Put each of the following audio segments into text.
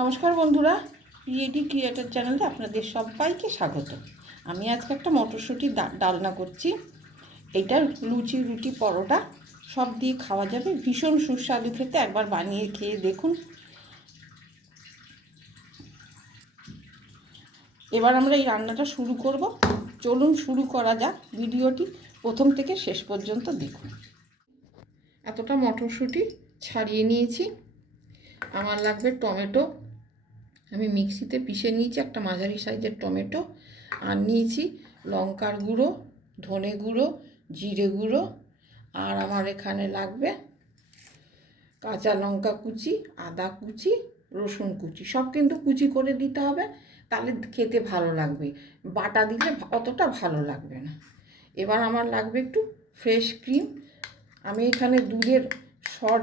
নমস্কার বন্ধুরা PAD creator চ্যানেলে আপনাদের সবাইকে স্বাগত। আমি আজকে একটা মটরশুঁটি ডালনা করছি। এটা লুচি, রুটি, পরোটা সব দিয়ে খাওয়া যাবে। ভীষণ সুস্বাদু খেতে, একবার বানিয়ে খেয়ে দেখুন। এবার আমরা এই রান্নাটা শুরু করব। চলুন শুরু করা যাক ভিডিওটি। প্রথম থেকে শেষ পর্যন্ত দেখুন। এতটা মটরশুঁটি ছাড়িয়ে নিয়েছি। আমার লাগবে টমেটো আমি মিক্সিতে পিষে নিয়েছি একটা মাঝারি সাইজের টমেটো আর নিয়েছি লঙ্কার গুঁড়ো, ধনে গুঁড়ো, জিরে গুঁড়ো আর আমার এখানে লাগবে কাঁচা লঙ্কা কুচি, আদা কুচি, রসুন কুচি। সব কিন্তু কুচি করে দিতে হবে, তাহলে খেতে ভালো লাগবে। বাটা দিলে অতটা ভালো লাগবে না। এবার আমার লাগবে একটু ফ্রেশ ক্রিম। আমি এখানে দুধের সর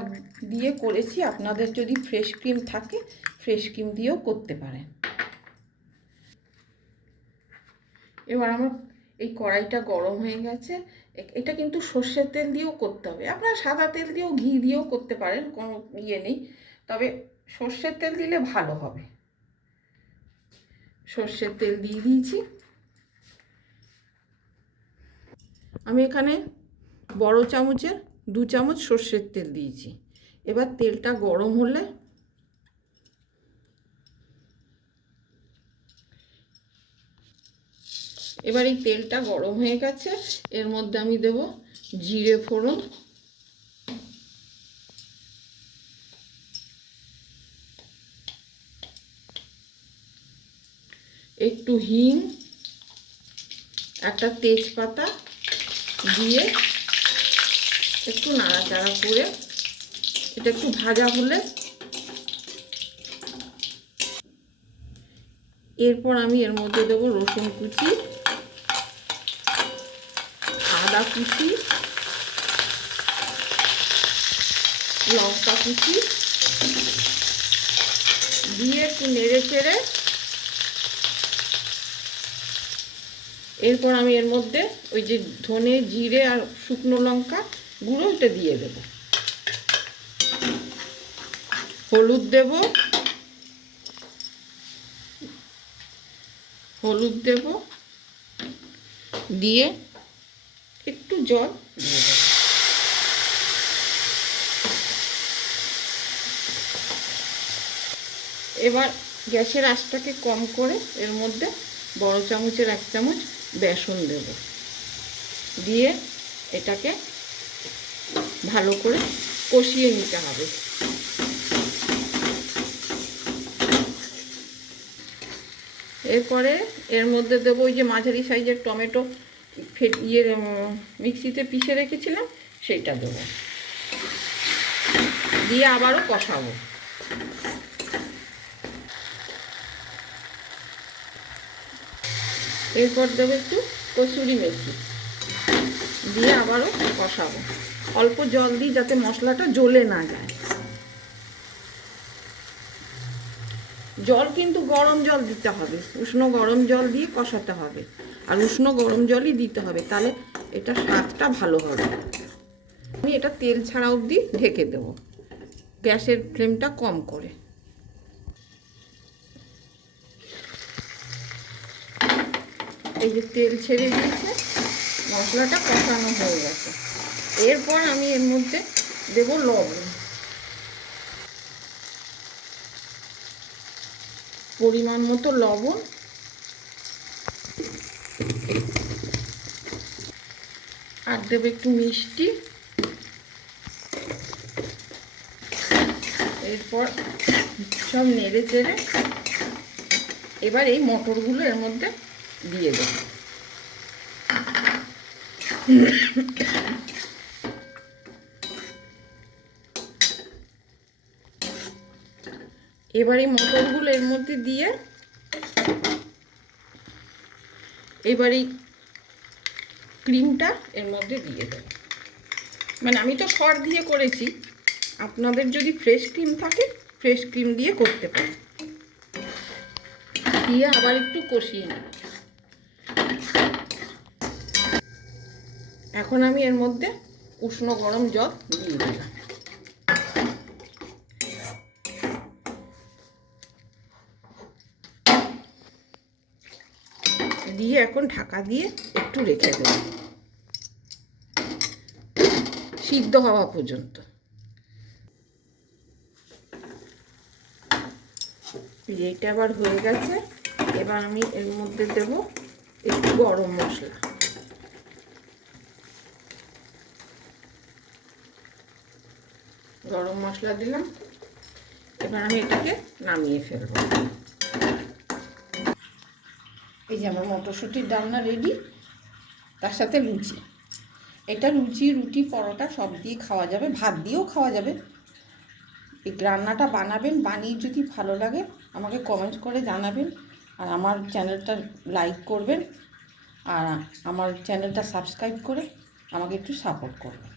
দিয়ে করেছি। আপনাদের যদি ফ্রেশ ক্রিম থাকে ফ্রেশ ক্রিম দিয়েও করতে পারেন এবার আমার এই কড়াইটা গরম হয়ে গেছে। এটা কিন্তু সর্ষের তেল দিয়েও করতে হবে। আপনারা সাদা তেল দিয়েও, ঘি দিয়েও করতে পারেন, কোনো ইয়ে নেই। তবে সর্ষের তেল দিলে ভালো হবে। সর্ষের তেল দিয়ে দিয়েছি। আমি এখানে বড় চামচের দু চামচ সর্ষের তেল দিয়েছি। এবার তেলটা গরম হলে এবার এই তেলটা গরম হয়ে গেছে। এর মধ্যে আমি দেব জিরে ফোড়ন। একটু হিং, একটা তেজপাতা দিয়ে একটু নাড়াচাড়া করে এটা একটু ভাজা হলে এরপর আমি এর মধ্যে দেবো রসুন কুচি। আদা কুচি, লঙ্কা কুচি, দিয়ে একটু নেড়ে চেড়ে এরপর আমি এর মধ্যে ওই যে ধনে, জিরে আর শুকনো লঙ্কা গুঁড়ো এটা দিয়ে দেব। হলুদ দেব। হলুদ দেব। দিয়ে জল দেব এবার গ্যাসের আঁচটাকে কম করে এর মধ্যে বড় চামচের এক চামচ বেসন দেব। দিয়ে এটাকে ভালো করে কষিয়ে নিতে হবে। এরপরে এর মধ্যে দেবো ওই যে মাঝারি সাইজের টমেটো ফেট ইয়ে মিক্সিতে পিষে রেখেছিলাম, সেইটা দেবো। দিয়ে আবারও কষাবো। এরপর দেবো একটু কসুরি মেথি। দিয়ে আবারও কষাবো। অল্প জল দিই যাতে মশলাটা জ্বলে না যায়। জল কিন্তু গরম জল দিতে হবে। উষ্ণ গরম জল দিয়ে কষাতে হবে। আর উষ্ণ গরম জলই দিতে হবে, তাহলে এটা স্বাদটা ভালো হবে। আমি এটা তেল ছাড়া অবধি ঢেকে দেবো, গ্যাসের ফ্লেমটা কম করে। এই যে তেল ছেড়ে দিয়েছে, মশলাটা কষানো হয়ে গেছে। এরপর আমি এর মধ্যে দেব লবণ। পরিমাণ মতো লবণ আর দেবো একটু মিষ্টি। এরপর সব নেড়ে চেড়ে এবার এই মটরগুলো এর মধ্যে দিয়ে দেবো। এবার এই মটরগুলো এর মধ্যে দিয়ে এবার ক্রিমটা এর মধ্যে দিয়ে দেবো। মানে আমি তো সর দিয়ে করেছি। আপনাদের যদি ফ্রেশ ক্রিম থাকে ফ্রেশ ক্রিম দিয়ে করতে পারেন। দিয়ে আবার একটু কষিয়ে নিই এখন আমি এর মধ্যে উষ্ণ গরম জল দিয়ে দিলাম। দিয়ে এখন ঢাকা দিয়ে একটু রেখে দেব। সিদ্ধ হওয়া পর্যন্ত। এইটা আবার হয়ে গেছে। এবার আমি এর মধ্যে দেব একটু গরম মশলা। গরম মশলা দিলাম। এবার আমি এটাকে নামিয়ে ফেলব। এই যে আমার মটরশুঁটির ডালনা রেডি তার সাথে লুচি। এটা লুচি, রুটি, পরোটা সব দিয়ে খাওয়া যাবে, ভাত দিয়েও খাওয়া যাবে। এই রান্নাটা বানাবেন, বানিয়ে যদি ভালো লাগে আমাকে কমেন্ট করে জানাবেন আর আমার চ্যানেলটা লাইক করবেন আর আমার চ্যানেলটা সাবস্ক্রাইব করে আমাকে একটু সাপোর্ট করবেন।